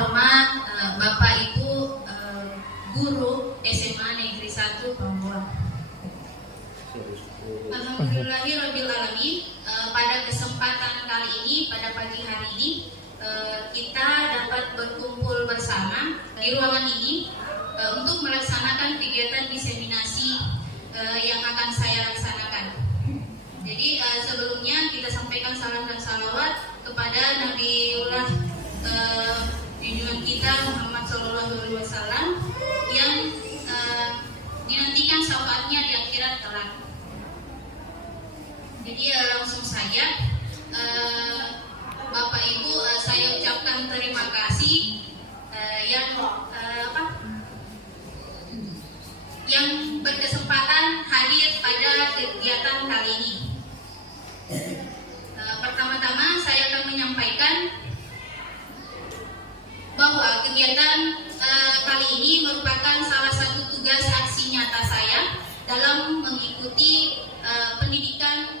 terhormat Bapak Ibu guru SMA Negeri 1 Pambuan. Alhamdulillahirrabbilalamin. Pada kesempatan kali ini, pada pagi hari ini, kita dapat berkumpul bersama di ruangan ini untuk melaksanakan kegiatan diseminasi yang akan saya laksanakan. Jadi sebelumnya kita sampaikan salam dan salawat kepada Nabiullah junjungan kita Muhammad SAW yang dinantikan syafaatnya di akhirat kelak. Jadi langsung saja Bapak Ibu, saya ucapkan terima kasih yang berkesempatan hadir pada kegiatan kali ini. Pertama-tama saya akan menyampaikan bahwa kegiatan kali ini merupakan salah satu tugas aksi nyata saya dalam mengikuti pendidikan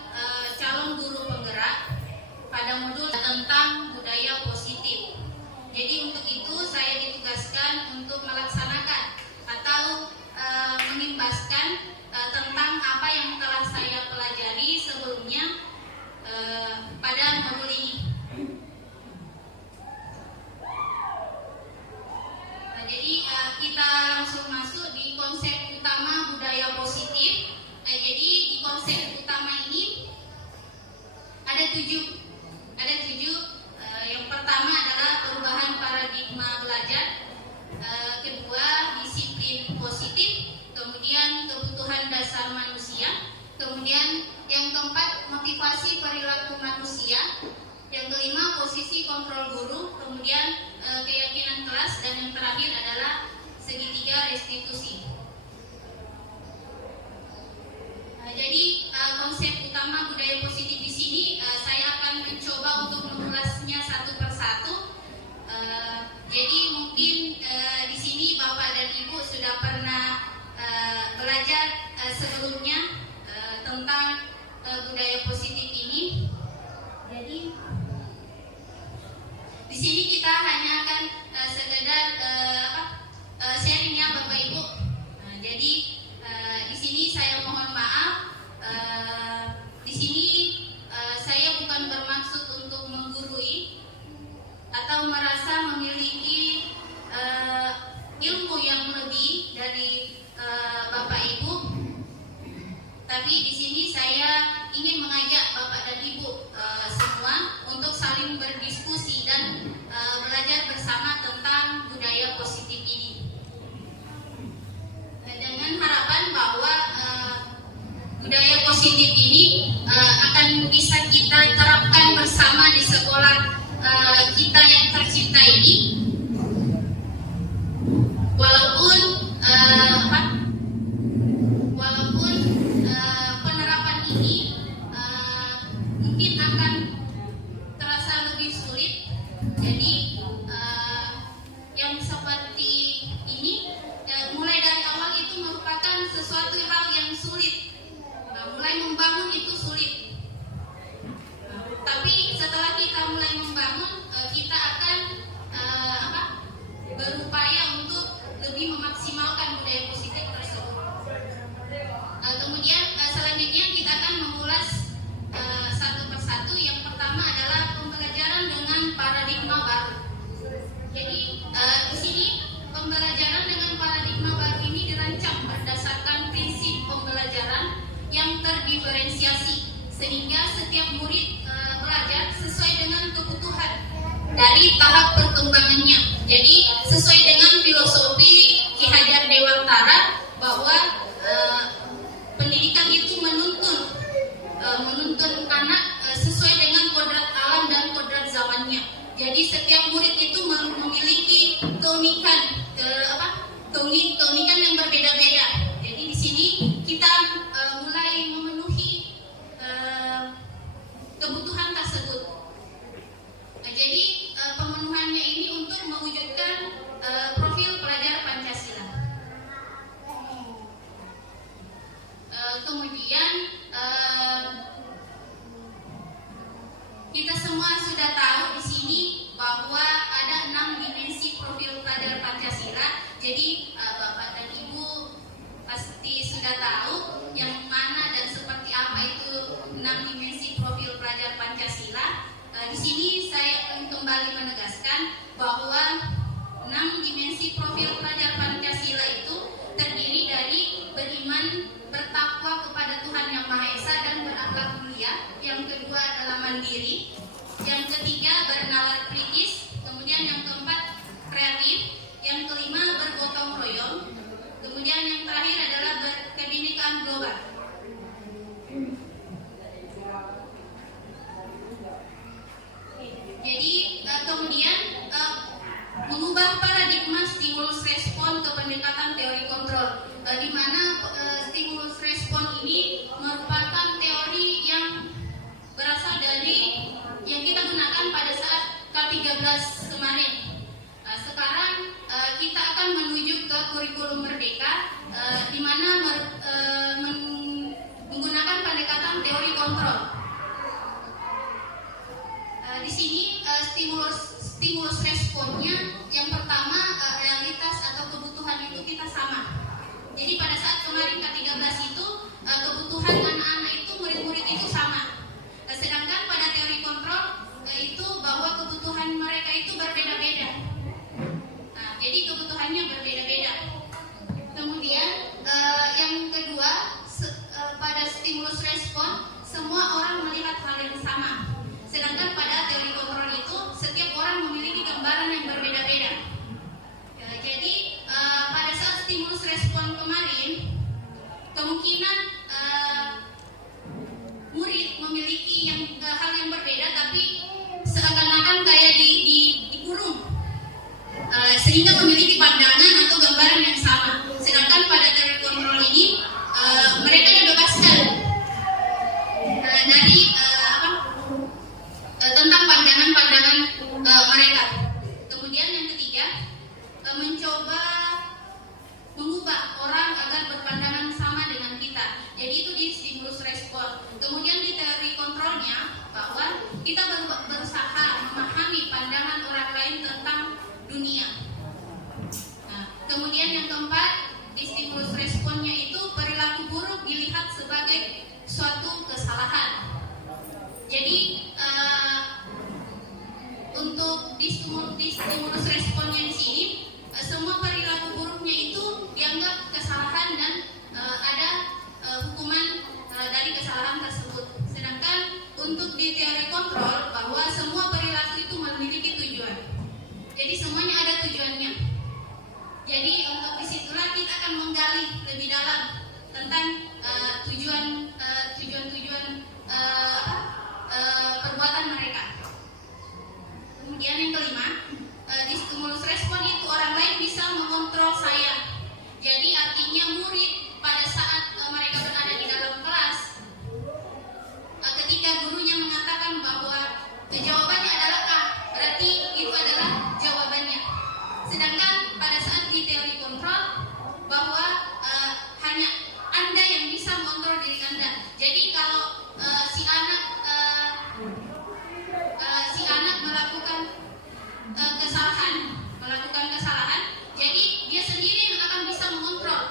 calon guru penggerak pada modul tentang budaya positif. Jadi untuk itu saya ditugaskan untuk melaksanakan atau mengimbaskan tentang apa yang telah saya pelajari sebelumnya pada modul ini. Jadi kita langsung masuk di konsep utama budaya positif. Jadi di konsep utama ini ada tujuh. Yang pertama adalah perubahan paradigma belajar, kedua disiplin positif, kemudian kebutuhan dasar manusia, kemudian yang keempat motivasi perilaku manusia, yang kelima posisi kontrol guru, kemudian keyakinan kelas, dan yang terakhir adalah segitiga restitusi. Jadi konsep utama budaya positif di sini saya akan mencoba untuk mengulasnya satu persatu. Jadi mungkin di sini Bapak dan Ibu sudah pernah belajar sebelumnya tentang budaya positif ini. Jadi di sini kita hanya akan sekedar sharing ya Bapak Ibu. Jadi di sini saya mohon maaf. Di sini saya bukan bermaksud untuk menggurui atau merasa memiliki ilmu yang lebih dari Bapak Ibu. Tapi di sini saya ingin mengajak Bapak dan Ibu semua untuk saling berdiskusi dan belajar bersama tentang budaya positif ini. Dengan harapan bahwa budaya positif ini akan bisa kita terapkan bersama di sekolah kita yang tercinta ini. Walaupun penerapan ini mungkin akan terasa lebih sulit. Jadi yang seperti ini mulai dari awal itu merupakan sesuatu hal yang sulit. Mulai membangun itu sulit. Tapi setelah kita mulai membangun, kita akan berupaya untuk lebih memaksimalkan budaya positif tersebut. Kemudian selanjutnya kita akan mengulas satu persatu. Yang pertama adalah pembelajaran dengan paradigma baru. Jadi di sini pembelajaran dengan paradigma baru ini dirancang berdasarkan prinsip pembelajaran yang terdiferensiasi sehingga setiap murid belajar sesuai dengan kebutuhan dari tahap perkembangannya. Jadi sesuai dengan filosofi Ki Hajar Dewantara bahwa pendidikan itu menuntun anak sesuai dengan kodrat alam dan kodrat zamannya. Jadi setiap murid itu memiliki keunikan yang berbeda-beda. Jadi di sini kita mulai memenuhi kebutuhan tersebut. Jadi pemenuhannya ini untuk mewujudkan profil pelajar Pancasila. Kemudian kita semua sudah tahu di sini bahwa ada 6 dimensi pelajar Pancasila. Jadi Bapak dan Ibu pasti sudah tahu yang mana dan seperti apa itu 6 dimensi profil pelajar Pancasila. Di sini saya kembali menegaskan bahwa 6 dimensi profil pelajar Pancasila itu terdiri dari beriman, bertakwa kepada Tuhan Yang Maha Esa dan berakhlak mulia. Yang kedua adalah mandiri. Yang ketiga bernalar kritis. Kemudian yang keempat kreatif. Yang kelima bergotong royong. Kemudian yang terakhir adalah berkebinekaan global. Jadi kemudian mengubah paradigma stimulus respon ke pendekatan teori kontrol, di mana stimulus respon ini merupakan teori yang berasal dari yang kita gunakan pada saat K13 kemarin. Sekarang kita akan menuju ke kurikulum merdeka, di mana menggunakan pendekatan teori kontrol. Di sini stimulus responnya yang pertama realitas atau kebutuhan itu kita sama. Jadi pada saat kemarin K13 itu kebutuhan anak-anak itu murid-murid itu sama. Sedangkan pada teori kontrol itu bahwa kebutuhan mereka itu berbeda-beda. Nah, jadi kebutuhannya berbeda-beda. Kemudian yang kedua pada stimulus respon semua orang melihat hal yang sama. Sedangkan pada teori kontrol itu setiap orang memiliki gambaran yang berbeda-beda. Jadi pada saat stimulus respon kemarin, kemungkinan murid memiliki hal yang berbeda, tapi seakan-akan kayak dikurung, sehingga memiliki pandangan atau gambaran yang sama. Sedangkan pada teori kontrol ini mereka dibebaskan dari tentang pandangan-pandangan mereka. Kemudian yang ketiga, mencoba mengubah orang agar berpandangan sama dengan kita. Jadi itu di stimulus respon. Kemudian di teori kontrolnya bahwa kita berusaha memahami pandangan orang lain tentang dunia. Nah, kemudian yang keempat, di stimulus responnya itu perilaku buruk dilihat sebagai suatu kesalahan. Jadi untuk di stimulus responnya di sini semua perilaku buruknya itu dianggap kesalahan dan ada hukuman dari kesalahan tersebut. Sedangkan untuk di teori kontrol bahwa semua perilaku itu memiliki tujuan. Jadi semuanya ada tujuannya. Jadi untuk disitulah kita akan menggali lebih dalam tentang tujuan perbuatan mereka. Kemudian yang kelima, di stimulus respon itu orang lain bisa mengontrol saya. Jadi artinya murid pada saat mereka berada di dalam kelas, ketika gurunya mengatakan bahwa jawabannya adalah A, berarti itu adalah jawabannya. Sedangkan pada saat di teori kontrol bahwa hanya Anda yang bisa mengontrol diri Anda. Jadi kalau si anak melakukan kesalahan, jadi dia sendiri yang akan bisa mengontrol.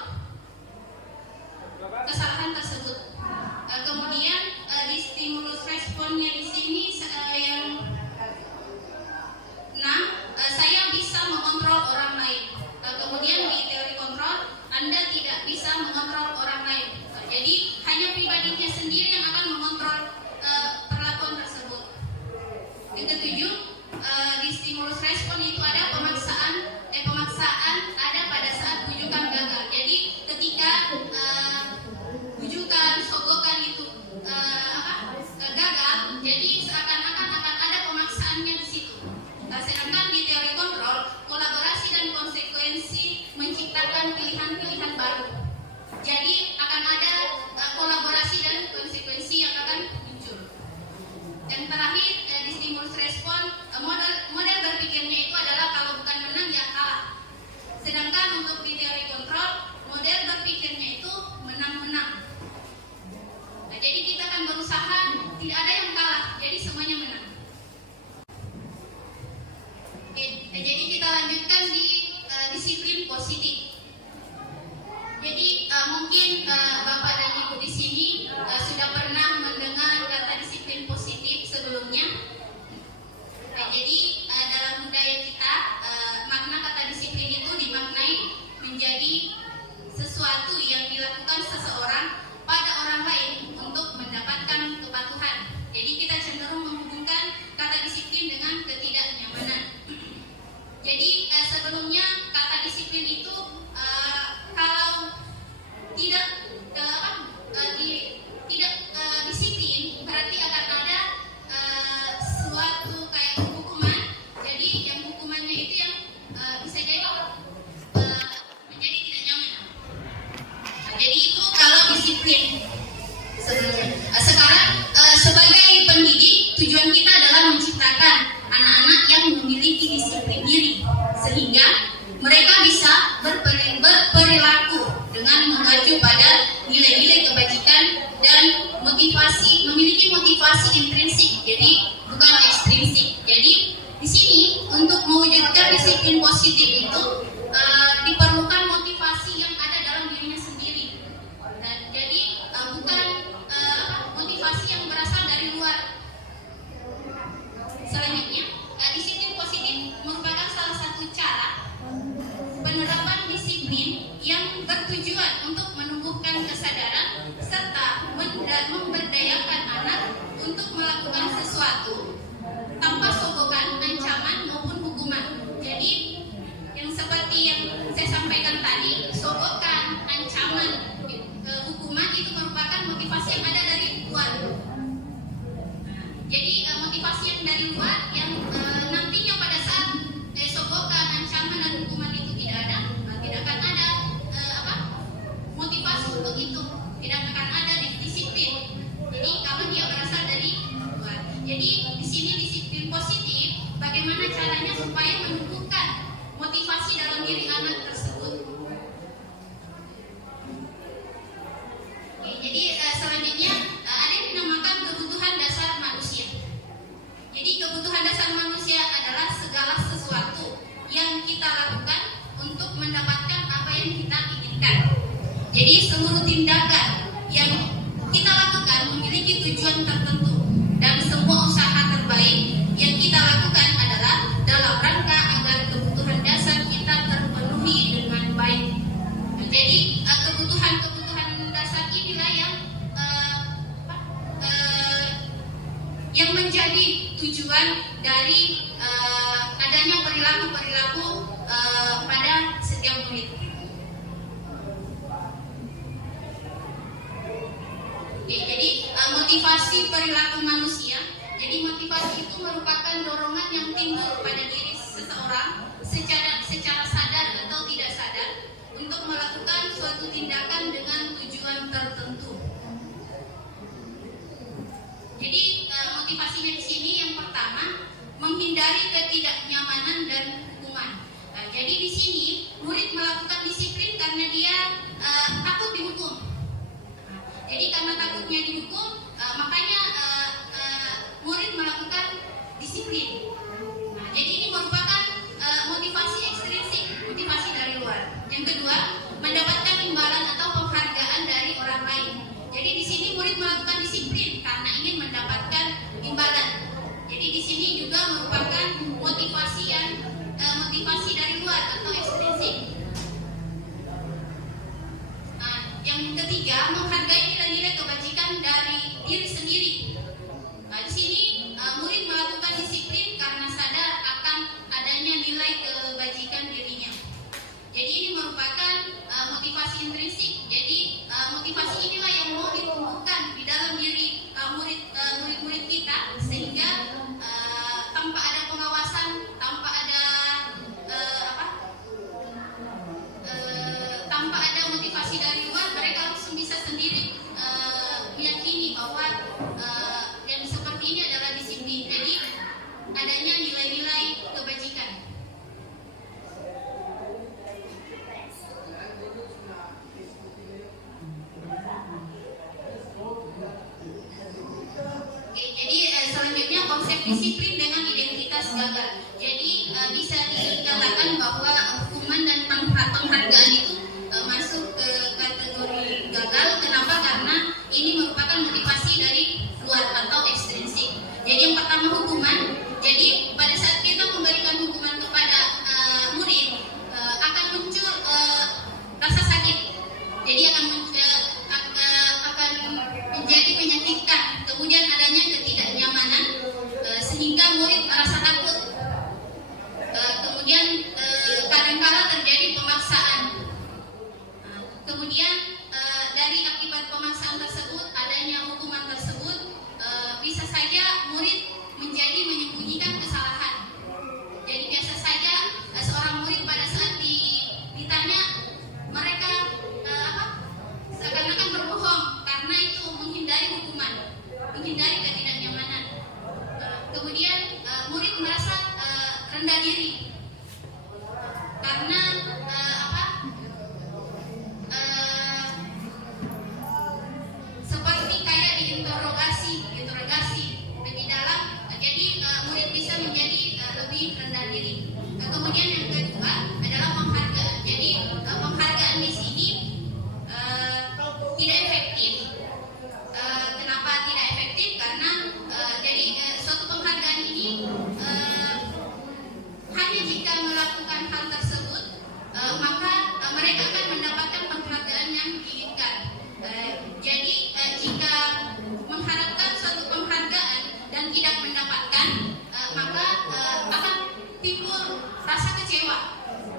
menjadi sesuatu yang dilakukan seseorang pada orang lain untuk mendapatkan kepatuhan. Jadi kita cenderung menghubungkan kata disiplin dengan ketidaknyamanan. Jadi sebelumnya kata disiplin itu kalau tidak disiplin berarti akan ada suatu kayak hukuman. Jadi yang hukumannya itu yang bisa jadi menjadi tidak nyaman. Jadi itu kalau disiplin sebelumnya. Sekarang sebagai pendidik tujuan kita adalah menciptakan anak-anak yang memiliki disiplin diri sehingga mereka bisa berperilaku dengan mengacu pada nilai-nilai kebajikan dan memiliki motivasi intrinsik, jadi bukan ekstrinsik. Jadi di sini untuk mewujudkan disiplin positif itu diperlukan motivasi yang ada dalam dirinya sendiri. Dan jadi bukan motivasi yang berasal dari luar. Selanjutnya, disiplin positif merupakan salah satu cara penerapan disiplin yang bertujuan untuk menumbuhkan kesadaran serta memberdayakan anak untuk melakukan sesuatu tanpa sogokan, ancaman maupun hukuman. Jadi yang seperti yang saya sampaikan tadi, sogokan, ancaman, hukuman itu merupakan motivasi yang ada dari luar. Jadi motivasi yang dari luar yang nantinya pada saat sogokan, ancaman dan hukuman itu tidak ada, tidak akan ada motivasi untuk itu, tidak akan ada disiplin. Jadi kalau dia berasal dari luar. Jadi di sini disiplin positif, bagaimana caranya supaya menumbuhkan motivasi dalam diri anak tersebut. Oke, jadi selanjutnya ada yang dinamakan kebutuhan dasar manusia. Jadi kebutuhan dasar manusia adalah segala sesuatu yang kita lakukan untuk mendapatkan apa yang kita inginkan. Jadi seluruh tindakan yang kita lakukan memiliki tujuan tertentu dan semua usaha terbaik yang kita lakukan adalah dalam rangka agar kebutuhan dasar kita terpenuhi dengan baik. Jadi kebutuhan dasar inilah yang menjadi tujuan dari adanya perilaku-perilaku pada setiap murid. Oke, jadi motivasi perilaku manusia. Jadi motivasi itu merupakan dorongan yang timbul pada diri seseorang secara sadar atau tidak sadar untuk melakukan suatu tindakan dengan tujuan tertentu. Jadi motivasinya di sini yang pertama menghindari ketidaknyamanan dan hukuman. Jadi di sini murid melakukan disiplin karena dia takut dihukum. Jadi karena takutnya dihukum, makanya murid melakukan disiplin. Jadi ini merupakan motivasi ekstrinsik, motivasi dari luar. Yang kedua, mendapatkan imbalan atau penghargaan dari orang lain. Jadi di sini murid melakukan disiplin karena ingin mendapatkan imbalan. Jadi di sini juga merupakan motivasi dari luar atau ekstrinsik. Yang ketiga, menghargai nilai-nilai kebajikan dari diri sendiri. Di sini murid melakukan disiplin karena sadar akan adanya nilai kebajikan dirinya. Jadi ini merupakan motivasi intrinsik. Jadi motivasi inilah yang mau ditumbuhkan di dalam diri murid-murid kita sehingga tanpa ada pengawasan, tanpa ada motivasi dari luar, mereka langsung bisa sendiri meyakini bahwa yang seperti ini adalah kadangkala terjadi pemaksaan. Kemudian dari akibat pemaksaan tersebut, adanya hukuman tersebut, bisa saja murid menjadi menyembunyikan kesalahan. Jadi biasa saja seorang murid pada saat ditanya, mereka seakan-akan berbohong karena itu menghindari hukuman, menghindari ketidaknyamanan. Kemudian murid merasa rendah diri karena seperti kayak diinterogasi lebih dalam, jadi murid bisa menjadi lebih rendah diri. Kemudian yang kedua adalah penghargaan. Jadi penghargaan di sini tidak efektif. Kenapa tidak efektif? Karena jadi suatu penghargaan ini hanya jika melakukan hal tersebut, maka mereka akan mendapatkan penghargaan yang diinginkan. Jadi jika mengharapkan suatu penghargaan dan tidak mendapatkan, maka akan timbul rasa kecewa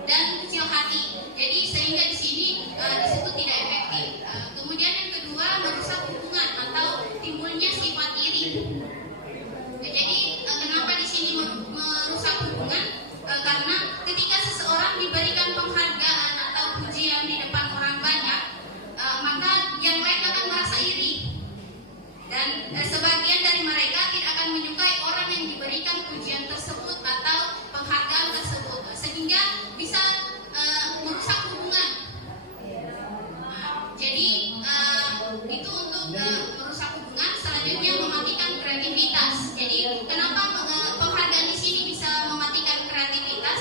dan kecil hati. Jadi sehingga di sini disitu tidak efektif. Kemudian yang kedua, merusak hubungan atau timbulnya sifat iri. Jadi kenapa di sini merusak hubungan? Karena ketika seseorang diberikan penghargaan atau pujian di depan orang banyak, maka yang lain akan merasa iri. Dan sebagian dari mereka tidak akan menyukai orang yang diberikan pujian tersebut atau penghargaan tersebut, sehingga bisa merusak hubungan. Jadi itu untuk merusak hubungan. Selanjutnya mematikan kreativitas. Jadi kenapa penghargaan di sini bisa mematikan kreativitas?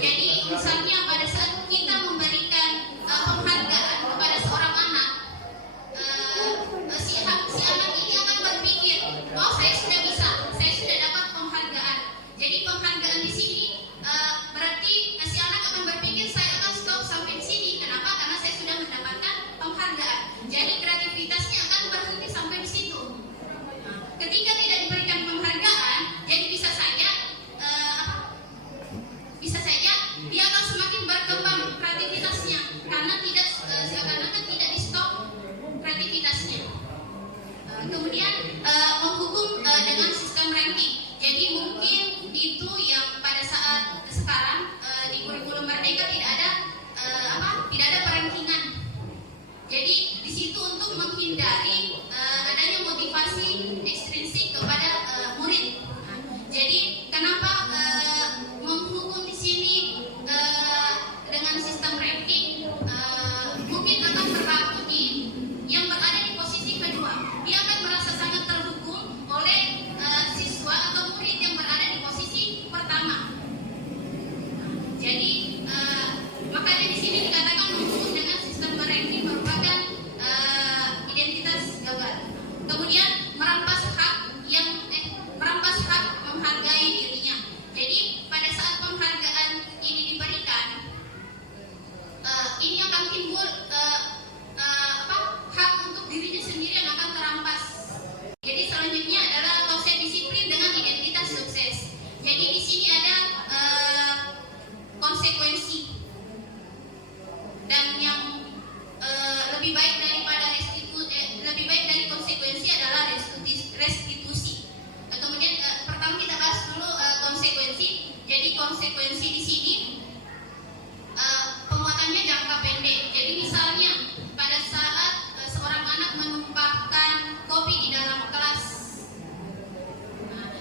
Jadi misalnya pada saat kita memberikan penghargaan kepada seorang anak, si anak ini akan berpikir, oh saya sudah bisa, saya sudah dapat penghargaan. Jadi penghargaan di sini berarti si anak akan berpikir, saya akan stop sampai di sini. Kenapa? Karena saya sudah mendapatkan penghargaan. Jadi kreativitasnya akan berhenti sampai di situ. Ketika tidak diberikan penghargaan, jadi bisa saja dia akan semakin berkembang kreativitasnya, karena tidak seakan-akan tidak di stop kreativitasnya. Kemudian menghukum dengan sistem ranking. Jadi mungkin itu yang pada saat sekarang di kurikulum Merdeka tidak ada perankingan. Jadi di situ untuk menghindari adanya motivasi ekstrinsik kepada murid. Jadi kenapa menghukum di sini dengan sistem ranking? Mungkin akan berlaku di yang berada di posisi kedua. Dia akan merasa sangat terhukum oleh siswa atau murid yang berada di posisi pertama. Jadi makanya di sini dikatakan menghukum dengan sistem ranking merupakan identitas gagal. Kemudian merampas hak menghargai dirinya. Jadi pada saat penghargaan ini diberikan, ini akan timbul hak untuk dirinya sendiri yang akan terampas. Jadi selanjutnya adalah konsep disiplin dengan identitas sukses. Jadi di sini ada konsekuensi, dan yang lebih baik dari konsekuensi adalah restitusi. Kemudian pertama kita bahas dulu konsekuensi. Jadi konsekuensi di sini penguatannya jangka pendek. Jadi misalnya pada saat seorang anak menumpahkan kopi di dalam kelas,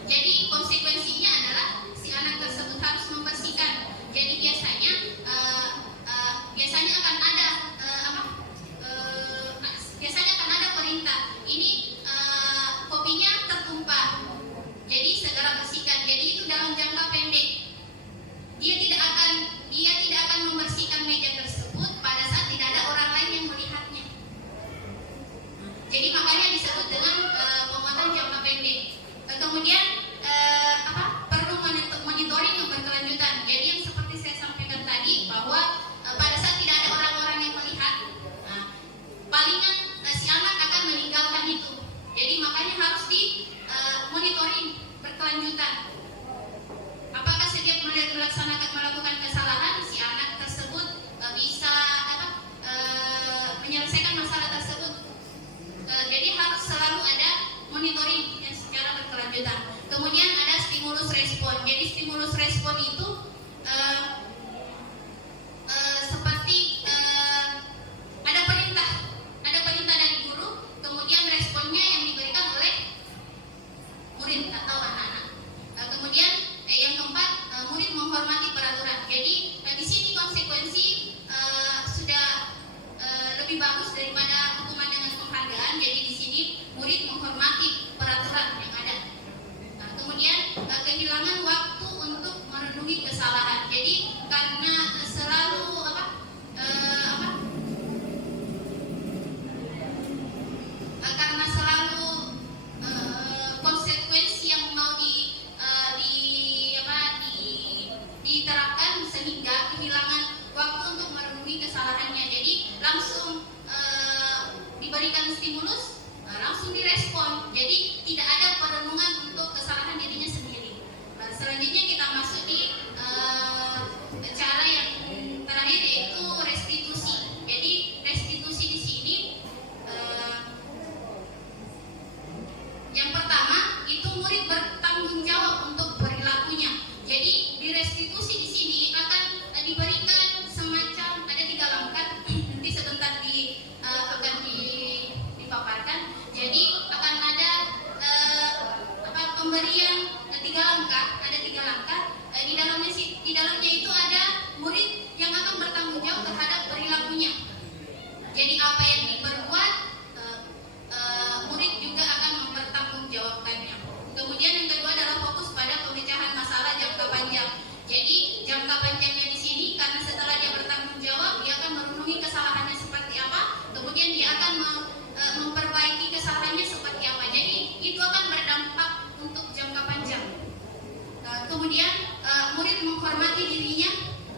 jadi konsekuensinya adalah si anak tersebut harus membersihkan. Jadi biasanya akan ada perintah. Ini kopinya tertumpah, jadi segera bersihkan. Jadi itu dalam jangka pendek. Dia tidak akan membersihkan meja tersebut pada saat tidak ada orang lain yang melihatnya. Jadi makanya disebut dengan penguatan jangka pendek. Kemudian perlu monitoring yang berkelanjutan. Jadi yang seperti saya sampaikan tadi, bahwa pada saat tidak ada orang langsung diberikan stimulus, langsung direspon. Jadi tidak ada perenungan untuk kesalahan dirinya sendiri. Selanjutnya kita masuk di cara yang terakhir, yaitu restitusi. Jadi restitusi di sini yang pertama itu murid bertanggung jawab untuk perilakunya. Jadi di restitusi di sini akan diberikan semacam ada 3 langkah, nanti sebentar akan dipaparkan. Jadi akan ada pemberian 3 langkah, ada 3 langkah. Di dalamnya itu ada murid yang akan bertanggung jawab terhadap perilakunya. Jadi apa yang diperbuat, murid juga akan mempertanggungjawabkannya. Kemudian yang kedua adalah fokus pada pemecahan masalah jangka panjang. Jadi jangka panjangnya di sini karena setelah dia bertanggung jawab, dia akan merenungi kesalahannya seperti apa, kemudian dia akan memperbaiki kesalahannya seperti apa. Jadi itu akan berdampak untuk jangka panjang. Kemudian murid menghormati dirinya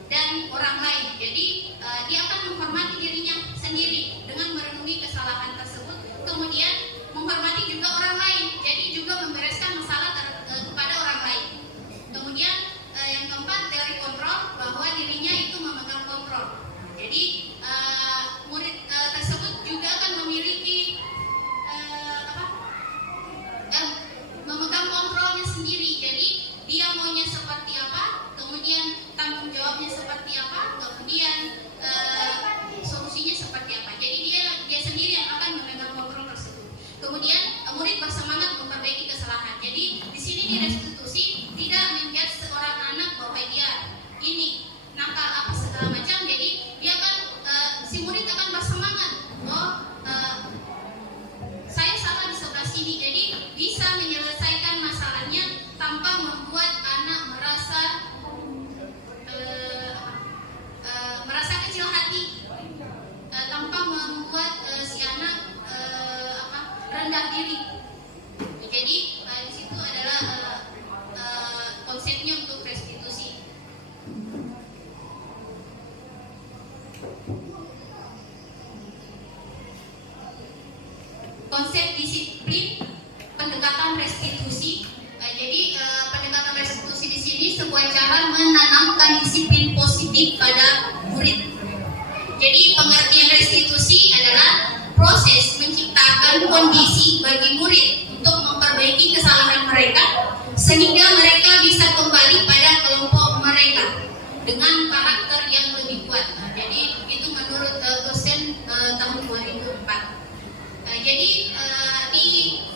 dan orang lain. Jadi dia akan menghormati dirinya sendiri dengan merenungi kesalahan tersebut. Kemudian menghormati juga orang lain. Jadi juga membereskan masalah kepada orang lain. Kemudian yang keempat dari kontrol, bahwa dirinya itu memegang kontrol. Jadi murid tersebut juga akan memiliki memegang kontrolnya sendiri. Jadi dia maunya seperti apa, kemudian tanggung jawabnya seperti apa, kemudian solusinya seperti apa. Jadi dia sendiri yang akan memegang kontrol tersebut. Kemudian murid bersemangat memperbaiki kesalahan. Jadi di sini di restitusi tidak menjudge seorang anak bahwa dia ini nakal apa segala macam. Jadi dia akan si murid akan bersemangat, saya salah di sebelah sini. Jadi bisa menyelesaikan masalahnya tanpa membuat anak merasa kecil hati, tanpa membuat si anak rendah diri. Jadi di situ adalah konsepnya untuk restitusi. Konsep disiplin pendekatan restitusi. Jadi pendekatan restitusi di sini sebuah cara menanamkan disiplin positif pada murid. Jadi pengertian restitusi adalah proses menciptakan kondisi bagi murid untuk memperbaiki kesalahan mereka sehingga mereka bisa kembali pada kelompok mereka dengan karakter yang lebih kuat. Jadi itu menurut dosen tahun 2004. Jadi di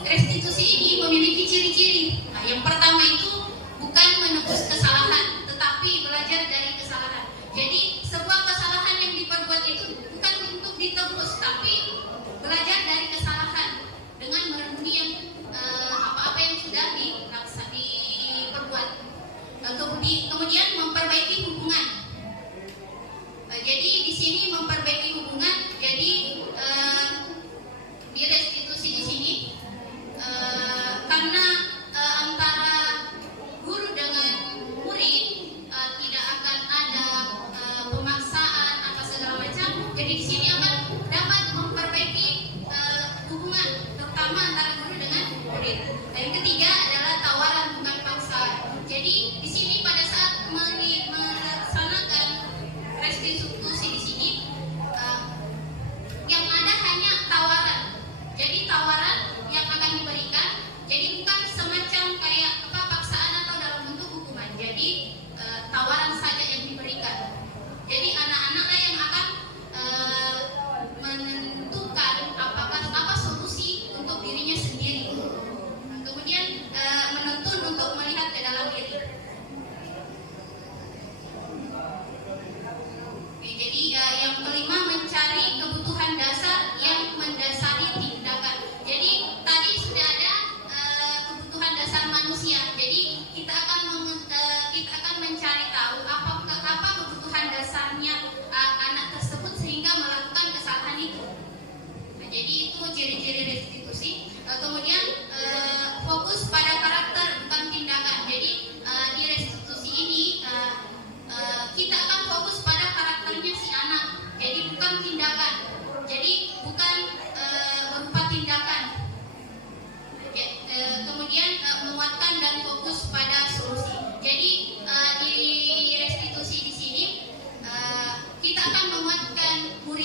restitusi ini memiliki ciri-ciri. Yang pertama itu bukan menebus kesalahan, tetapi belajar dari kesalahan. Jadi sebuah kesalahan yang diperbuat itu bukan untuk ditebus, tapi belajar dari kesalahan dengan merenungi yang apa-apa yang sudah diperbuat. Kemudian memperbaiki hubungan. Jadi di sini memperbaiki hubungan. Jadi di restitusi di sini karena antara guru dengan murid tidak akan ada pemaksaan apa segala macam. Jadi di sini akan dapat memperbaiki hubungan, terutama antara guru dengan murid. Yang ketiga adalah tawaran bukan paksaan. Jadi di sini pada saat melaksanakan restitusi di sini yang ada hanya tawaran. Jadi tawaran yang akan diberikan, jadi bukan semacam kayak paksaan atau dalam bentuk hukuman. Jadi tawaran saja yang diberikan. Jadi anak-anaklah yang akan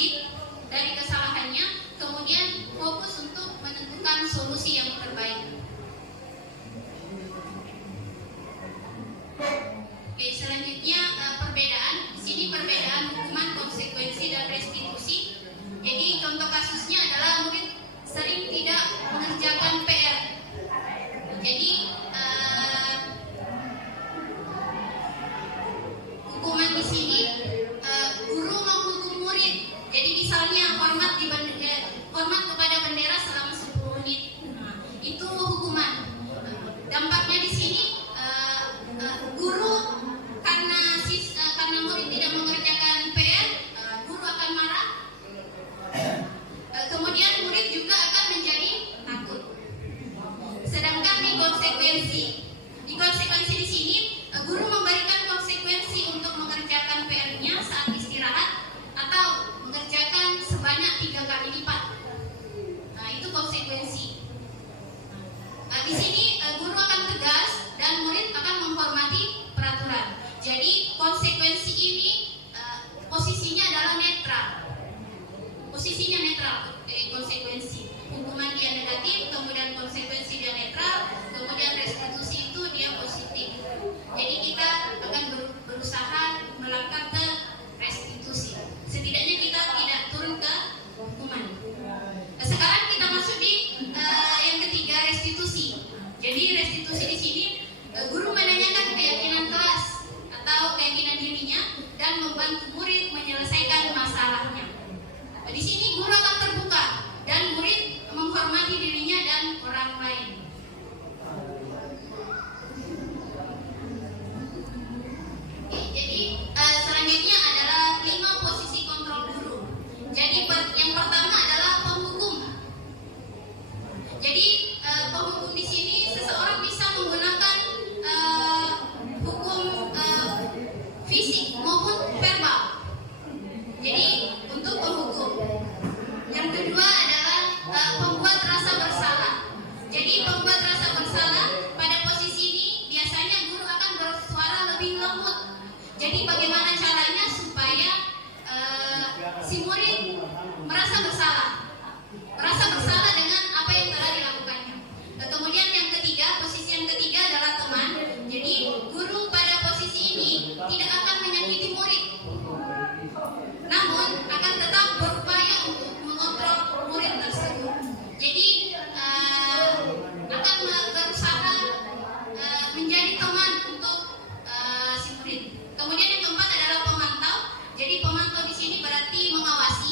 murid dari kesalahannya, kemudian fokus untuk menentukan solusi yang terbaik. Oke, selanjutnya perbedaan. Di sini perbedaan hukuman, konsekuensi, dan restitusi. Jadi contoh kasusnya adalah murid sering tidak mengerjakan PR. Jadi hukuman di sini guru menghukum murid. Jadi misalnya hormat kepada bendera selama 10 menit. Nah, itu hukuman. Dampaknya di sini guru karena murid tidak mengerjakan PR, guru akan marah. Kemudian murid juga akan menjadi takut. Sedangkan di konsekuensi di sini guru memberikan konsekuensi untuk mengerjakan PR-nya saat istirahat atau mengerjakan sebanyak 3 kali lipat. Nah, itu konsekuensi. Di sini guru akan tegas dan murid akan menghormati peraturan. Jadi konsekuensi ini posisinya adalah netral. Posisinya netral. Konsekuensi hukuman dia negatif, kemudian konsekuensi dia netral, kemudian restitusi itu dia positif. Jadi kita akan berusaha melangkah ke restitusi. Setidaknya kita tidak turun ke hukuman. Sekarang kita masuk di yang ketiga, restitusi. Jadi restitusi di sini guru menanyakan keyakinan kelas atau keyakinan dirinya dan membantu murid menyelesaikan masalahnya. Di sini guru akan terbuka dan murid menghormati dirinya dan orang lain. Jadi selanjutnya adalah 5 posisi kontrol guru. Jadi yang pertama adalah penghukum. Jadi penghukum di sini seseorang bisa menggunakan hukum fisik maupun verbal. Jadi untuk penghukum. Yang kedua adalah pembuat rasa bersalah. Jadi pembuat rasa bersalah pada posisi ini biasanya guru akan bersuara lebih lembut. Jadi bagaimana caranya supaya si murid merasa bersalah dengan apa yang telah dilakukannya. Kemudian yang ketiga, posisi yang ketiga adalah teman. Jadi guru pada posisi ini tidak akan menyakiti murid, namun akan tetap berupaya untuk mengontrol murid tersebut. Jadi akan berusaha menjadi teman untuk si murid. Kemudian yang keempat adalah pemantau. Jadi pemantau di sini berarti mengawasi.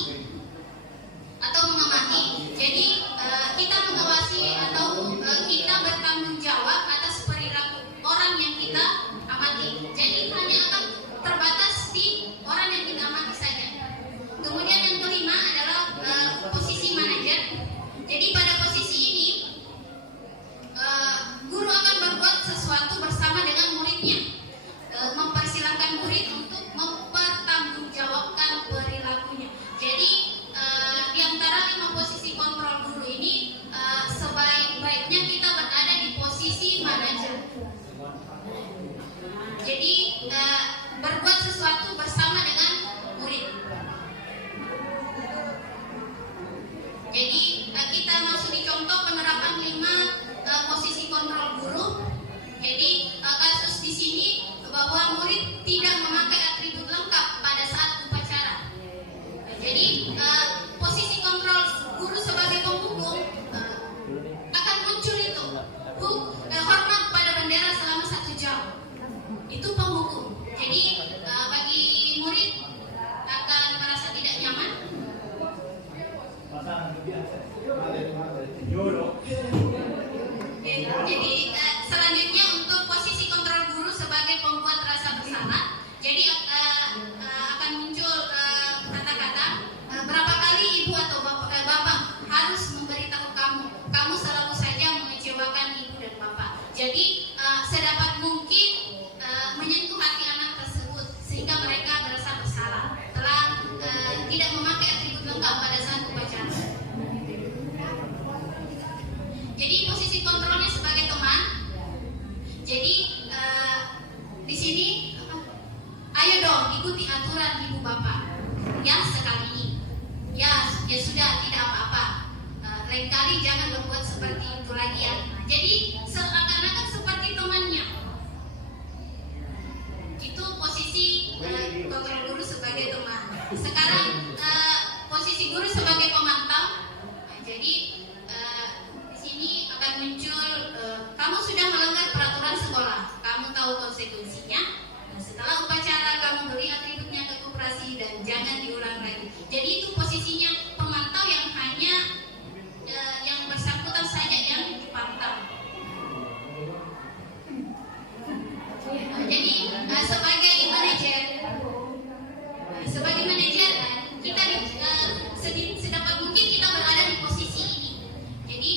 ya sudah tidak apa-apa. Lain kali jangan berbuat seperti itu lagi ya. Jadi seakan-akan seperti temannya. Itu posisi Bapak guru sebagai teman. Sekarang posisi guru sebagai pemantau. Jadi di sini akan muncul kamu sudah melanggar peraturan sekolah, kamu tahu konsekuensinya. Setelah upacara kamu beri atributnya ke koperasi dan jangan diulang lagi. Jadi itu posisinya pemantau yang hanya yang bersangkutan saja yang dipantau. Jadi sebagai manajer kita sedapat mungkin kita berada di posisi ini. Jadi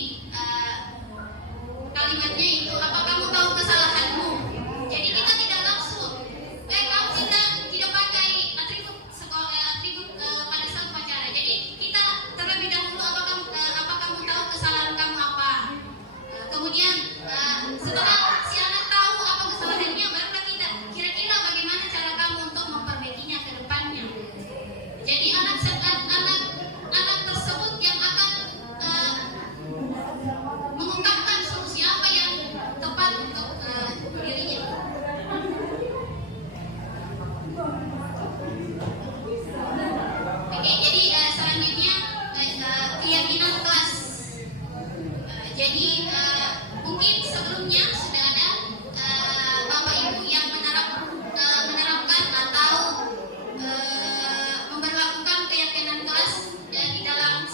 kalimatnya itu apa kamu tahu kesalahanmu. Jadi kita tidak langsung kamu tidak pakai atribut pada saat upacara. Jadi kita terlebih dahulu apa kamu tahu kesalahan kamu apa. Kemudian setelah si anak tahu apa kesalahannya, barulah kita kira-kira bagaimana cara kamu untuk memperbaikinya ke depannya. Jadi anak tersebut yang akan mengungkapkan solusi apa yang tepat untuk dirinya. Oke, jadi selanjutnya keyakinan kelas. Jadi mungkin sebelumnya sudah ada Bapak Ibu yang menerapkan atau memberlakukan keyakinan kelas di dalam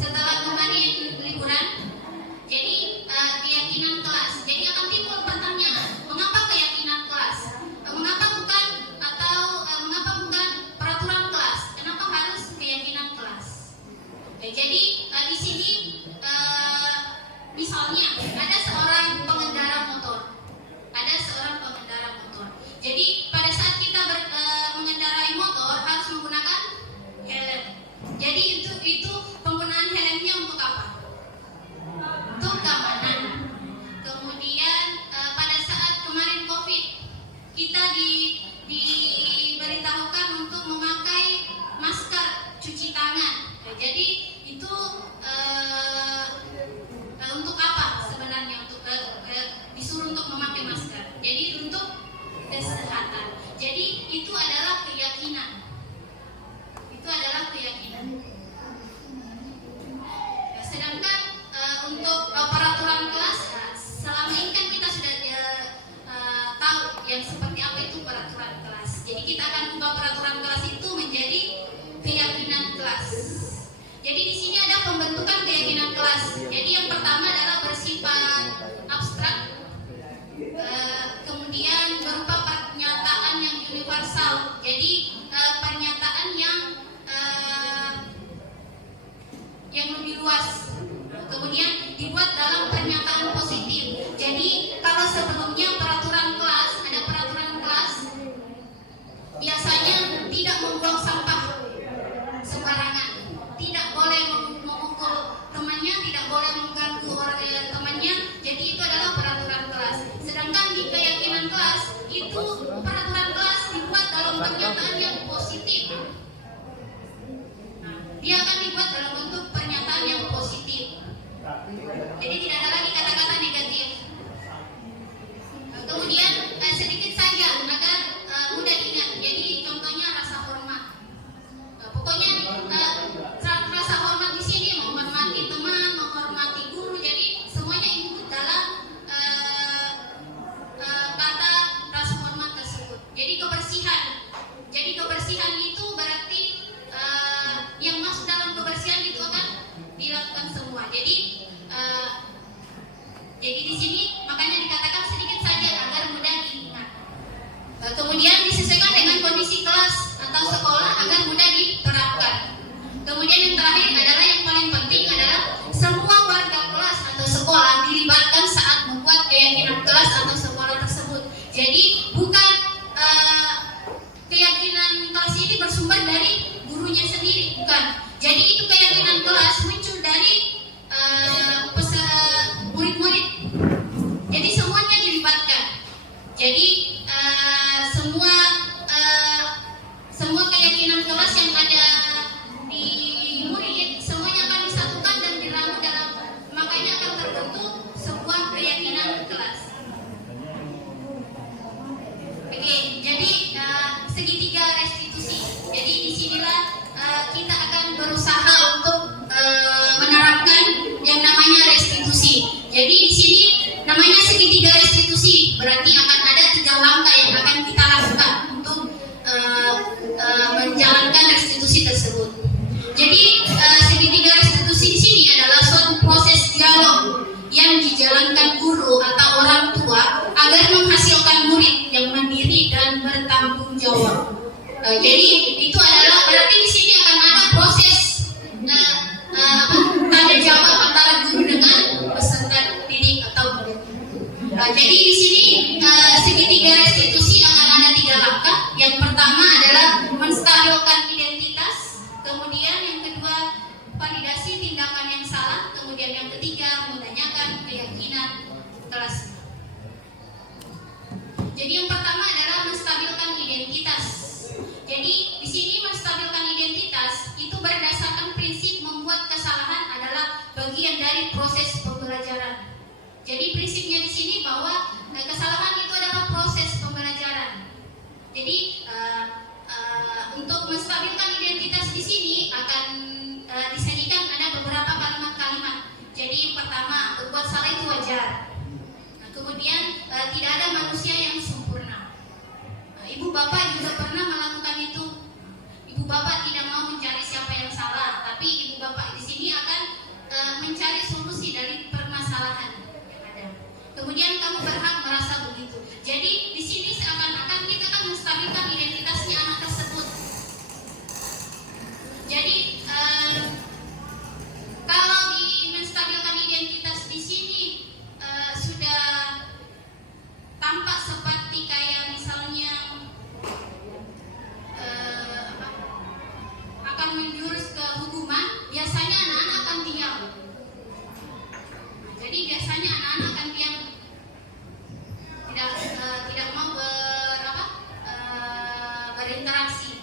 setelah kemarin liburan. Jadi keyakinan kelas. Jadi akan timbul pertanyaan, mengapa keyakinan kelas? Mengapa bukan peraturan kelas? Kenapa harus keyakinan kelas? Jadi di sini misalnya ada seorang pengendara motor. Jadi pada saat kita mengendarai motor harus menggunakan helm. Jadi itu penggunaan helmnya untuk apa? Untuk keamanan. Kemudian pada saat kemarin COVID kita diberitahukan untuk memakai masker, cuci tangan. Jadi itu untuk apa sebenarnya? Untuk disuruh untuk memakai masker. Jadi untuk kesehatan. Jadi itu adalah keyakinan. Sedangkan untuk peraturan kelas, selama ini kan kita sudah tahu yang seperti apa itu peraturan kelas. Jadi kita akan ubah peraturan kelas itu menjadi keyakinan kelas. Jadi di sini ada pembentukan keyakinan kelas. Jadi yang pertama adalah bersifat abstrak, kemudian berupa pernyataan yang universal. Jadi pernyataan yang lebih luas. Kemudian dibuat dalam pernyataan positif. Jadi kalau sebelumnya peraturan kelas, ada peraturan kelas biasanya tidak membuang sampah sembarangan, tidak boleh memukul temannya, tidak boleh mengganggu temannya. Jadi itu adalah peraturan kelas. Sedangkan di keyakinan kelas itu peraturan kelas dibuat dalam pernyataan yang positif. Dia akan dibuat dalam bentuk pernyataan yang positif. Jadi tidak ada lagi kata-kata negatif. Kemudian sedikit saja agar mudah diingat. Jadi contohnya rasa hormat. Pokoknya rasa hormat di sini menghormati teman, menghormati guru. Jadi semuanya ikut dalam kata rasa hormat tersebut. Jadi kebersihan. Jadi kebersihan itu berarti yang masuk dalam kebersihan itu akan dilakukan semua. Jadi di sini makanya dikatakan sedikit saja agar mudah diingat. Kemudian disesuaikan dengan kondisi kelas atau sekolah agar mudah diterapkan. Kemudian yang terakhir adalah yang paling penting adalah semua warga kelas atau sekolah dilibatkan saat membuat keyakinan kelas atau sekolah tersebut. Jadi bukan keyakinan kelas ini bersumber dari gurunya sendiri, bukan. Jadi itu keyakinan kelas muncul dari murid-murid. Jadi semuanya dilibatkan. Jadi semua keyakinan menjalankan restitusi tersebut. Jadi segitiga restitusi di sini adalah suatu proses dialog yang dijalankan guru atau orang tua agar menghasilkan murid yang mandiri dan bertanggung jawab. Jadi itu adalah berarti di sini akan ada proses tanda jawab antara guru dengan peserta didik atau murid. Jadi di sini segitiga restitusi akan ada 3 langkah. Yang pertama adalah menstabilkan identitas, kemudian yang kedua validasi tindakan yang salah, kemudian yang ketiga menanyakan keyakinan kelas. Jadi yang pertama adalah menstabilkan identitas. Jadi di sini menstabilkan identitas itu berdasarkan prinsip membuat kesalahan adalah bagian dari proses pembelajaran. Jadi prinsipnya di sini bahwa kesalahan itu adalah proses pembelajaran. Jadi untuk menstabilkan identitas di sini akan disajikan ada beberapa kalimat-kalimat. Jadi yang pertama, berbuat salah itu wajar. Kemudian tidak ada manusia yang sempurna. Ibu bapak juga pernah melakukan itu. Ibu bapak tidak mau mencari siapa yang salah, tapi ibu bapak di sini akan mencari solusi dari permasalahan yang ada. Kemudian kamu berhak merasa begitu. Jadi di sini seakan-akan kita akan menstabilkan identitasnya anak tersebut. Jadi kalau di menstabilkan identitas di sini sudah tampak seperti kayak misalnya akan menjurus ke hukuman, biasanya anak-anak akan diam. Jadi biasanya anak-anak akan diam, tidak mau berinteraksi.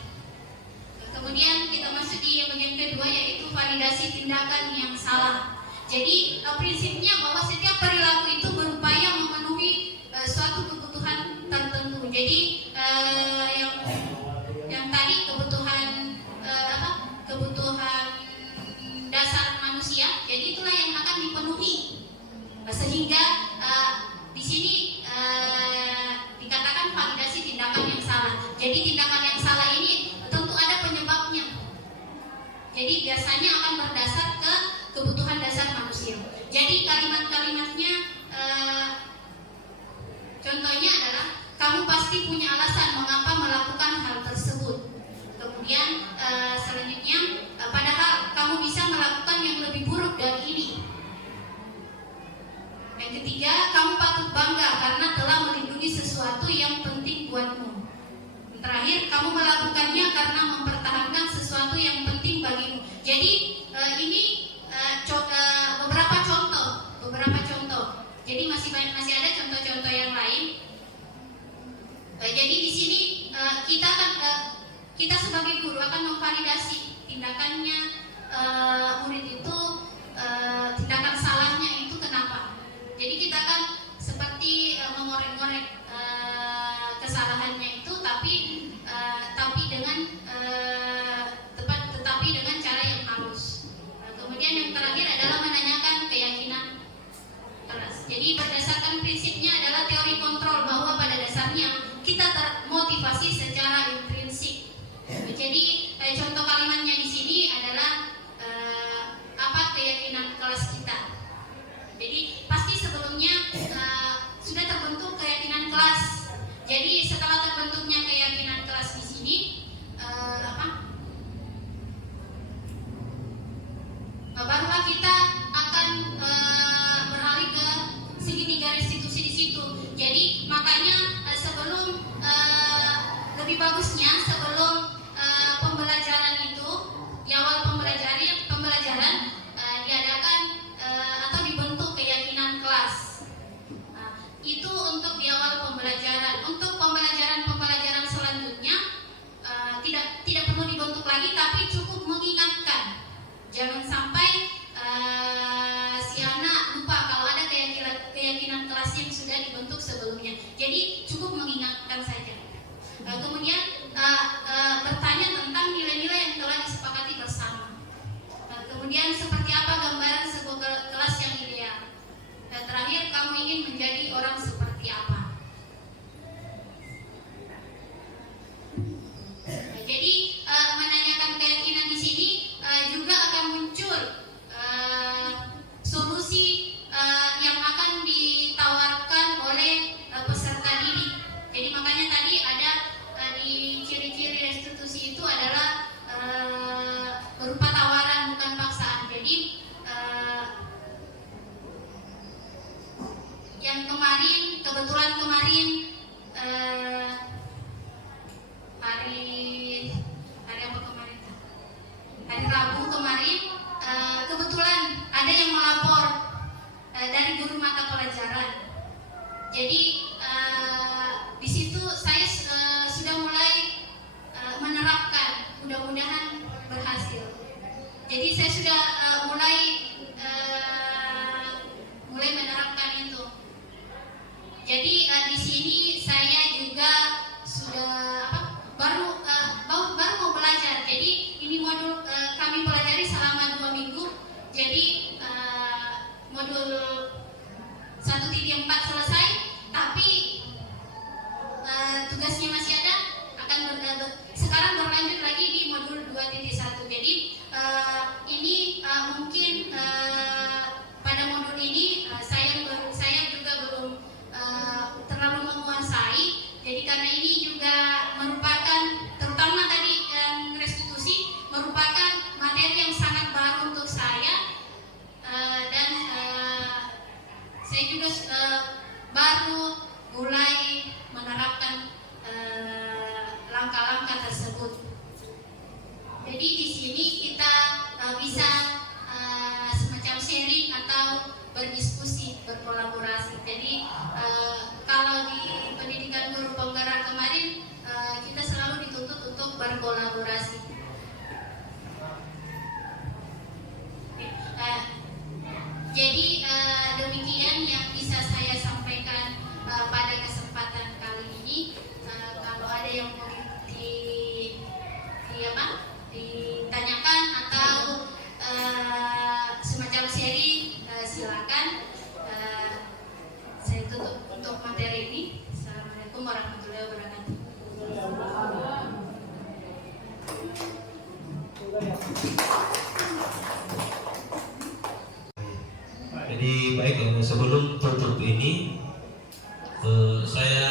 Kemudian kita masuk di bagian kedua, yaitu validasi tindakan yang salah. Jadi prinsipnya bahwa setiap perilaku itu berupaya memenuhi suatu kebutuhan tertentu. Jadi yang tadi kebutuhan dasar manusia, jadi itulah yang akan dipenuhi. Sehingga di sini dikatakan validasi tindakan yang salah. Jadi tindakan yang salah ini tentu ada penyebabnya. Jadi biasanya akan berdasar ke kebutuhan dasar manusia. Jadi kalimat-kalimatnya contohnya adalah kamu pasti punya alasan mengapa melakukan hal tersebut. Kemudian selanjutnya padahal kamu bisa melakukan yang lebih buruk dari ini. Yang ketiga, kamu patut bangga karena telah melindungi sesuatu yang penting buatmu. Yang terakhir, kamu melakukannya karena mempertahankan sesuatu yang penting bagimu. Jadi ini beberapa contoh. Jadi masih ada contoh-contoh yang lain. Jadi di sini kita sebagai guru akan memvalidasi tindakannya murid itu, tindakan salahnya itu kenapa. Jadi kita akan seperti mengorek-ngorek kesalahannya itu, tapi dengan cara yang halus. Kemudian yang terakhir adalah menanyakan keyakinan kelas. Jadi berdasarkan prinsipnya adalah teori kontrol, bahwa pada dasarnya kita termotivasi secara intrinsik. Jadi contoh kalimatnya di sini adalah apa keyakinan kelas kita. Jadi pasti sebelumnya sudah terbentuk keyakinan kelas. Jadi setelah terbentuknya keyakinan kelas di sini barulah kita akan beralih ke segitiga restitusi di sini. kemarin kebetulan ada yang melapor dari guru mata pelajaran. Jadi di situ saya sudah mulai menerapkan, mudah-mudahan berhasil. Jadi saya sudah mulai menerapkan itu. Jadi di sini saya juga sudah baru mau belajar. Jadi ini modul kami pelajari selama 2 minggu. Jadi modul 1.4 selesai, tapi tugasnya masih ada. Sekarang berlanjut lagi di modul 2.1. Jadi ini mungkin pada modul ini saya juga belum terlalu menguasai. Jadi karena ini juga merupakan, terutama tadi restitusi, merupakan materi yang sangat baru untuk saya, dan saya juga baru mulai menerapkan langkah-langkah tersebut. Jadi di sini kita bisa semacam sharing atau berdiskusi, berkolaborasi. Jadi kalau di pendidikan guru penggerak kemarin kita selalu dituntut untuk berkolaborasi. Jadi demikian yang bisa saya sampaikan pada kesempatan kali ini. Kalau ada yang mau ditanyakan atau semacam sharing, silakan. Saya tutup untuk materi ini. Assalamualaikum warahmatullahi wabarakatuh. Jadi baik, sebelum tutup ini saya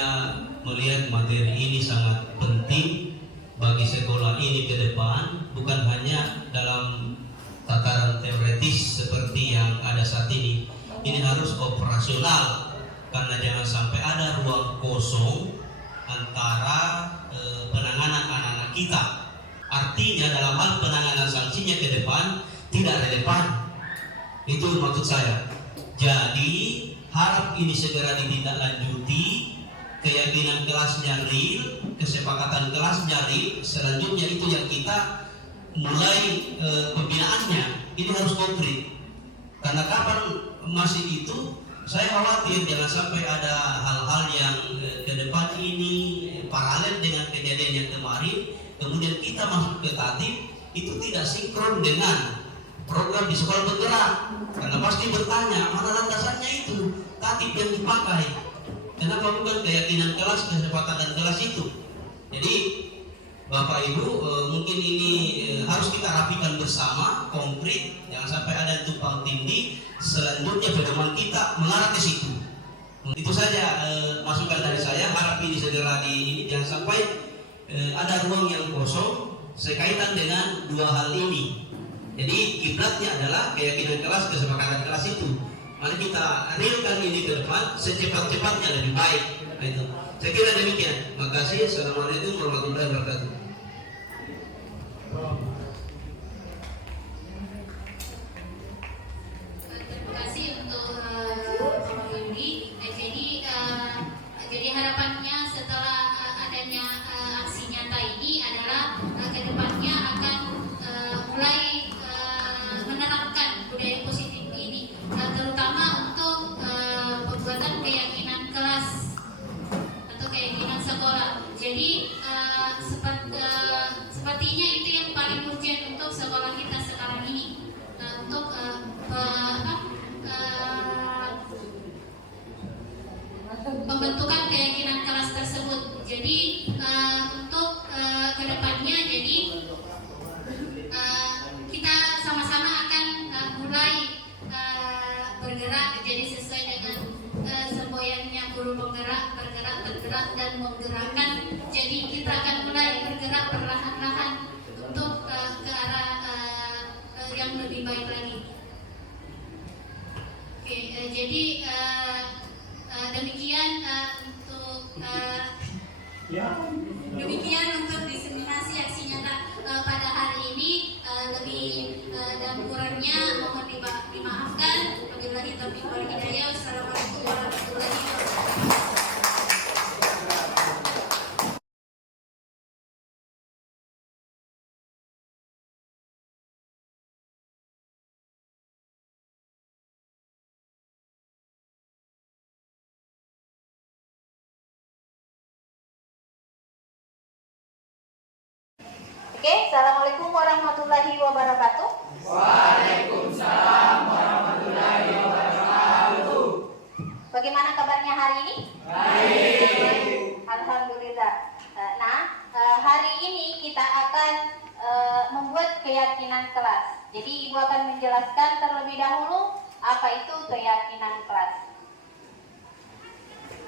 melihat materi ini sangat penting bagi sekolah ini ke depan, bukan hanya dalam tataran teoretis seperti yang ada saat ini. Ini harus operasional, karena jangan sampai ada ruang kosong antara penanganan anak-anak kita. Artinya dalam hal penanganan sanksinya ke depan tidak relevan. Itu maksud saya. Jadi harap ini segera ditindaklanjuti, keyakinan kelasnya real, kesepakatan kelasnya real. Selanjutnya itu yang kita mulai pembinaannya, ini harus konkret. Karena kapan masih itu, saya khawatir jangan sampai ada hal-hal yang ke depan ini paralel dengan kejadian yang kemarin, kemudian kita masuk ke tatib itu tidak sinkron dengan program di sekolah bergerak, karena pasti bertanya mana landasannya itu tatib yang dipakai, kenapa bukan keyakinan kelas, kesepakatan kelas itu. Jadi Bapak Ibu, mungkin ini harus kita rapikan bersama, konkret, jangan sampai ada tumpang tindih. Selanjutnya pedoman kita mengarah ke situ. Itu saja masukan dari saya. Harap ini segera jangan sampai ada ruang yang kosong sekaitan dengan dua hal ini. Jadi kiblatnya adalah keyakinan kelas, kesepakatan kelas itu. Mari kita realkan ini ke depan, secepat-cepatnya lebih baik. Nah, itu. Saya kira demikian. Terima kasih. Assalamualaikum warahmatullahi wabarakatuh. Terima kasih untuk Pak Yudi. Jadi harapannya setelah adanya aksi nyata ini adalah kedepannya akan mulai menerapkan budaya positif ini, terutama untuk pembuatan keyakinan kelas atau keyakinan sekolah. Jadi sepertinya itu yang paling urgent untuk sekolah kita sekarang ini, untuk pembentukan keyakinan kelas tersebut. Jadi untuk kedepannya, jadi kita sama-sama akan mulai bergerak, jadi sesuai dengan semboyannya guru penggerak, bergerak dan menggerakkan. Jadi kita akan mulai bergerak perlahan-lahan untuk ke arah yang lebih baik lagi. Oke, jadi demikian untuk diseminasi aksi nyata pada hari ini. Lebih wal hidayah. Wassalamualaikum warahmatullahi wabarakatuh. Oke, assalamualaikum warahmatullahi wabarakatuh. Waalaikumsalam warahmatullahi wabarakatuh. Bagaimana kabarnya hari ini? Baik. Alhamdulillah. Hari ini kita akan membuat keyakinan kelas. Jadi Ibu akan menjelaskan terlebih dahulu apa itu keyakinan kelas.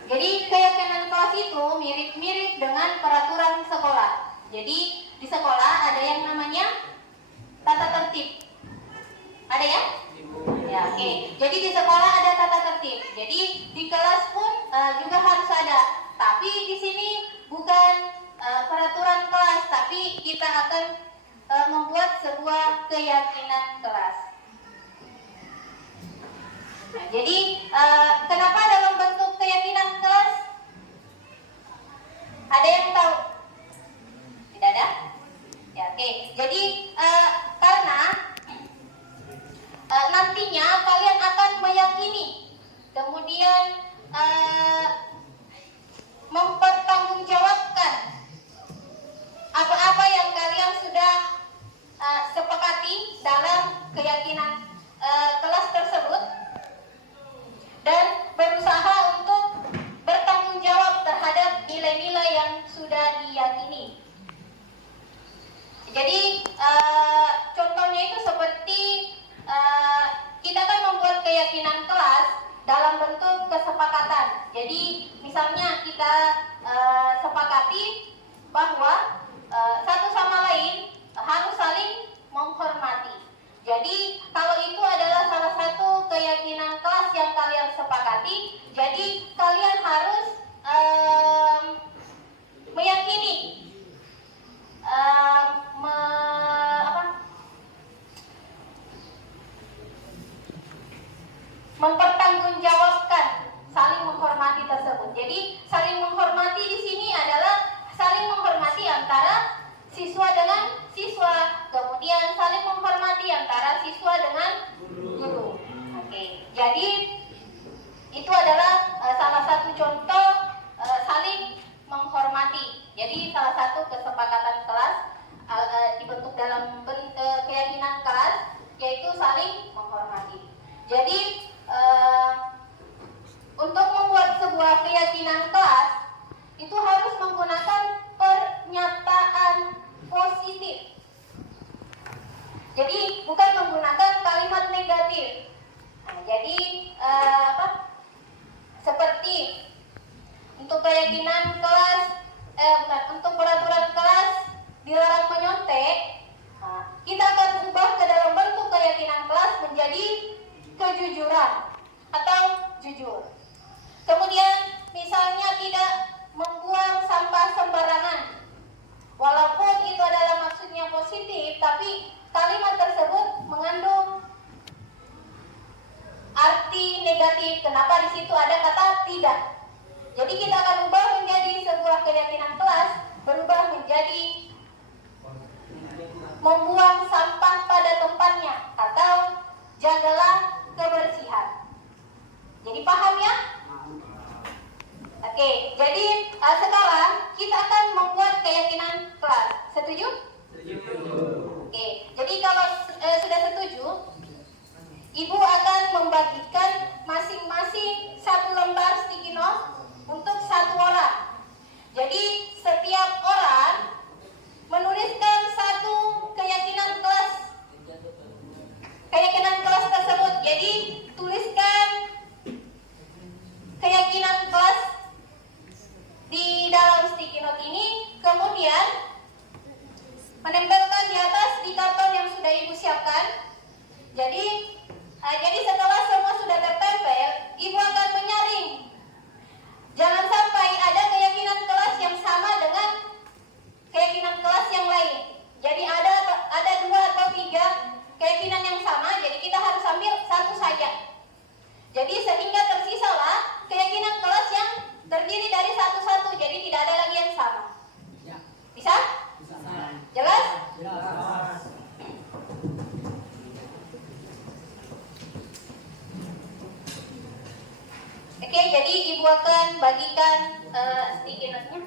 Jadi keyakinan kelas itu mirip-mirip dengan peraturan sekolah. Jadi di sekolah ada yang namanya tata tertib. Ada ya? Ya, oke. Jadi di sekolah ada tata tertib. Jadi di kelas pun juga harus ada. Tapi di sini bukan peraturan kelas, tapi kita akan membuat sebuah keyakinan kelas. Nah, jadi kenapa dalam bentuk keyakinan kelas? Ada yang tahu? Tidak ada? Ya, oke. Jadi karena nantinya kalian akan meyakini, kemudian mempertanggungjawabkan apa-apa yang kalian sudah sepakati dalam keyakinan kelas tersebut, dan berusaha untuk bertanggung jawab terhadap nilai-nilai yang sudah diyakini. Jadi contohnya itu seperti kita kan membuat keyakinan kelas dalam bentuk kesepakatan. Jadi misalnya kita sepakati bahwa satu sama lain harus saling menghormati. Jadi kalau itu adalah salah satu keyakinan kelas yang kalian sepakati, jadi kalian harus meyakini, mempertanggungjawabkan saling menghormati tersebut. Jadi saling menghormati di sini adalah saling menghormati antara siswa dengan siswa, kemudian saling menghormati antara siswa dengan guru. Oke. Jadi itu adalah salah satu contoh saling menghormati. Jadi salah satu kesepakatan kelas dibentuk dalam keyakinan kelas, yaitu saling menghormati. Jadi untuk membuat sebuah keyakinan kelas itu harus menggunakan pernyataan positif. Jadi bukan menggunakan kalimat negatif. Nah, jadi seperti untuk keyakinan kelas, untuk peraturan kelas dilarang menyontek, kita akan ubah ke dalam bentuk keyakinan kelas menjadi kejujuran atau jujur. Kemudian misalnya tidak membuang sampah sembarangan. Walaupun itu adalah maksudnya positif, tapi kalimat tersebut mengandung arti negatif. Kenapa di situ ada kata tidak? Jadi kita akan ubah menjadi sebuah keyakinan kelas, berubah menjadi bagikan sticky note-nya.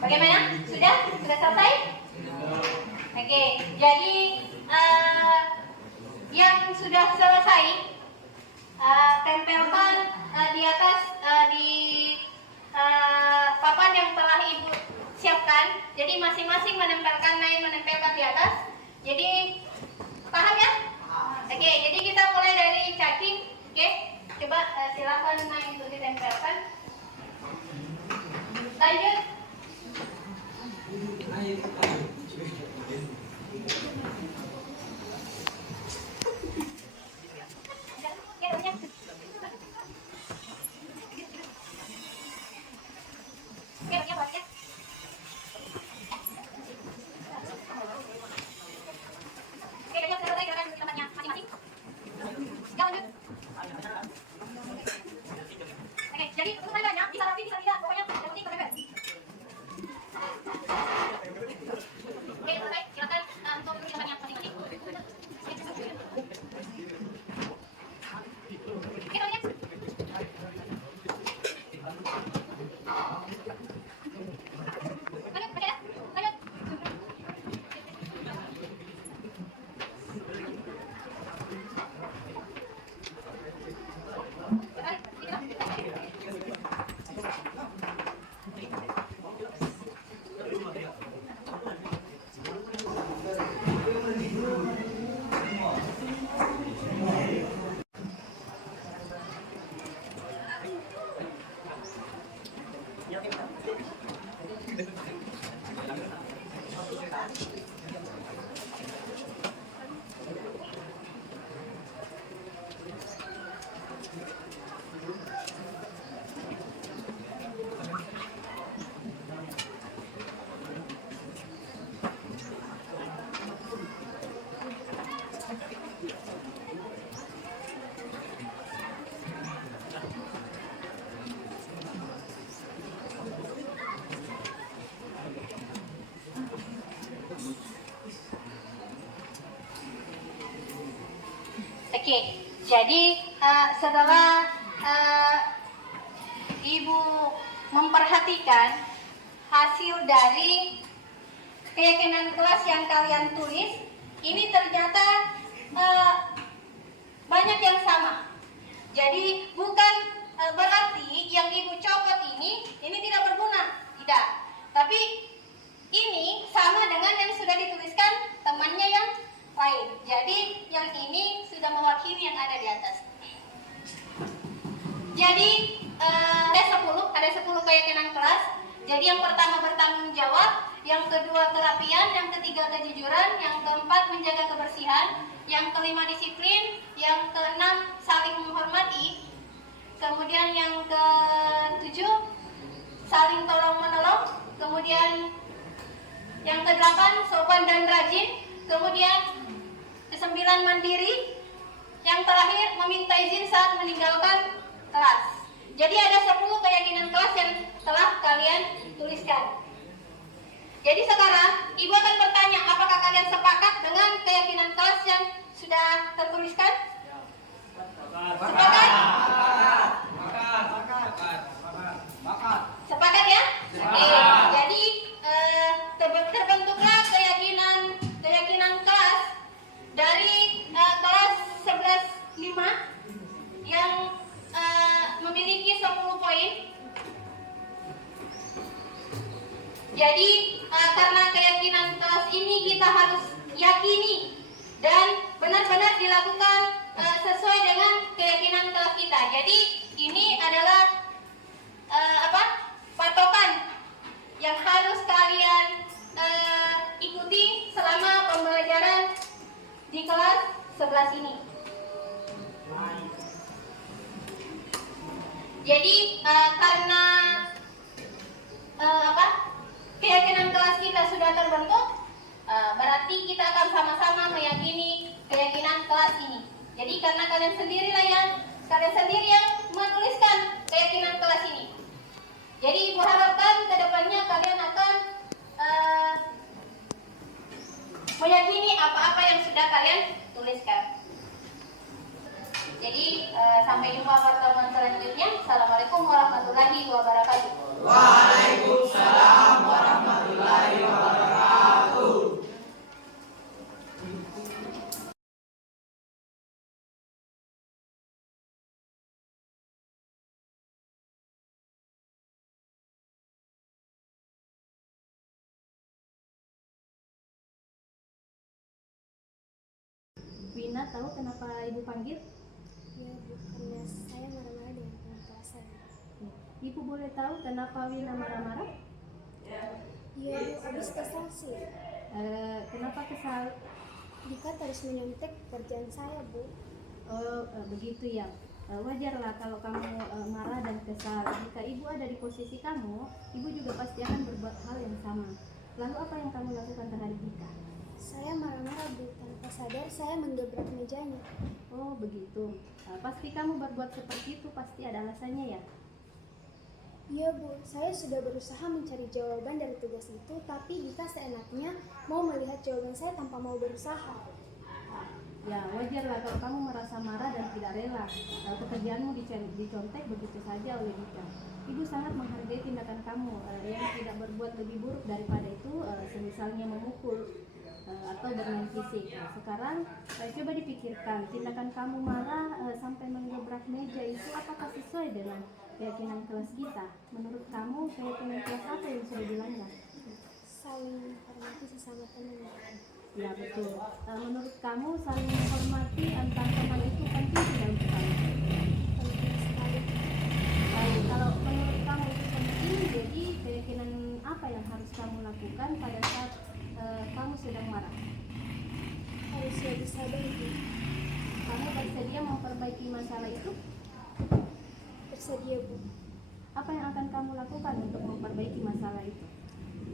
Bagaimana? Sudah? Sudah selesai? Oke, jadi yang sudah selesai tempelkan di atas di papan yang telah Ibu siapkan. Jadi masing-masing menempelkan di atas. Jadi paham ya? Oke, jadi kita mulai dari cacing. Oke, coba silakan untuk ditempelkan. Lanjut. Jadi untuk banyak bisa rapi bisa tidak, pokoknya yang penting terpepet. Oke, selesai. Silakan untuk duduk di tempatnya masing-masing. Oke, banyak. Lanjut, baca ya. Lanjut. Oke, jadi setelah Ibu memperhatikan hasil dari keyakinan kelas yang kalian tulis, ini ternyata banyak yang sama. Jadi bukan berarti yang Ibu copot ini tidak berguna, tidak. Tapi ini sama dengan yang sudah dituliskan temannya yang lain. Jadi yang ini sudah mewakili yang ada di atas. Jadi ada 10 keyakinan kelas. Jadi yang pertama bertanggung jawab, yang kedua kerapian, yang ketiga kejujuran, yang keempat menjaga kebersihan, yang kelima disiplin, yang keenam saling menghormati, kemudian yang ketujuh saling tolong menolong, kemudian yang kedelapan sopan dan rajin, kemudian kesembilan mandiri, yang terakhir meminta izin saat meninggalkan kelas. Jadi ada 10 keyakinan kelas yang telah kalian tuliskan. Jadi sekarang Ibu akan bertanya, apakah kalian sepakat dengan keyakinan kelas yang sudah tertuliskan? Sepakat? Sepakat ya? Oke. Jadi terbentuklah keyakinan kelas dari kelas 11.5 yang memiliki 10 poin. Jadi karena keyakinan kelas ini kita harus yakini dan benar-benar dilakukan sesuai dengan keyakinan kelas kita. Jadi ini adalah patokan yang harus kalian ikuti selama pembelajaran di kelas 11 ini. Jadi karena keyakinan kelas kita sudah terbentuk, berarti kita akan sama-sama meyakini keyakinan kelas ini. Jadi karena kalian sendiri yang menuliskan keyakinan kelas ini. Jadi Ibu harapkan kedepannya kalian akan meyakini apa-apa yang sudah kalian tuliskan. Jadi sampai jumpa pertemuan selanjutnya. Assalamualaikum warahmatullahi wabarakatuh. Waalaikumsalam warahmatullahi wabarakatuh. Wina, tahu kenapa Ibu panggil? Ya, Bu, karena saya marah-marah dengan teman kelas saya. Ibu boleh tahu kenapa Wina marah-marah? Ya, Bu, habis kesal sih. Kenapa kesal? Dika harus menyontek kerjaan saya, Bu. Oh, begitu ya. Wajarlah kalau kamu marah dan kesal. Jika ibu ada di posisi kamu, ibu juga pasti akan berbuat hal yang sama. Lalu apa yang kamu lakukan terhadap Dika? Saya marah-marah, Bu. Tanpa sadar saya mendobrak mejanya. Oh, begitu. Pasti kamu berbuat seperti itu pasti ada alasannya ya? Iya, Bu. Saya sudah berusaha mencari jawaban dari tugas itu, tapi Dika seenaknya mau melihat jawaban saya tanpa mau berusaha. Ya, wajarlah kalau kamu merasa marah dan tidak rela. Pekerjaanmu dicontek begitu saja oleh Dika. Ibu sangat menghargai tindakan kamu yang tidak berbuat lebih buruk daripada itu, semisalnya memukul atau bermain fisik. Sekarang coba dipikirkan, tindakan kamu marah sampai menggebrak meja itu apakah sesuai dengan keyakinan kelas kita? Menurut kamu keyakinan kelas apa yang sudah dilanggar? Saling menghormati sesama teman. Ya, betul. Menurut kamu saling menghormati antar teman itu penting tidak untuk kamu? Penting sekali. Baik, kalau menurut kamu itu penting, jadi keyakinan apa yang harus kamu lakukan pada saat kamu sedang marah? Harus lebih sabar, Bu. Kamu bersedia memperbaiki masalah itu? Bersedia, Bu. Apa yang akan kamu lakukan untuk memperbaiki masalah itu?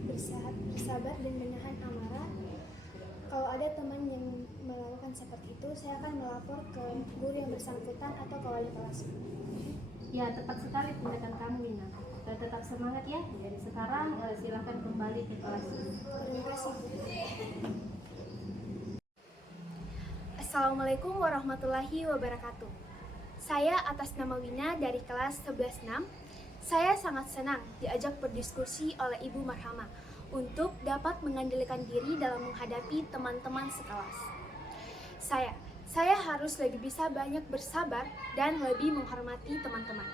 Bersabar dan menahan amarah. Kalau ada teman yang melakukan seperti itu, saya akan melapor ke guru yang bersangkutan atau ke wali kelas. Ya, tepat sekali tindakan kamu, Wina. Tetap semangat ya. Jadi sekarang silakan kembali ke kelas. Terima kasih, Bu. Assalamualaikum warahmatullahi wabarakatuh. Saya atas nama Wina dari kelas 11-6. Saya sangat senang diajak berdiskusi oleh Ibu Marhama untuk dapat mengandalkan diri dalam menghadapi teman-teman sekelas. Saya harus lebih bisa banyak bersabar dan lebih menghormati teman-teman.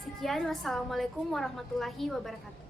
Sekian, wassalamualaikum warahmatullahi wabarakatuh.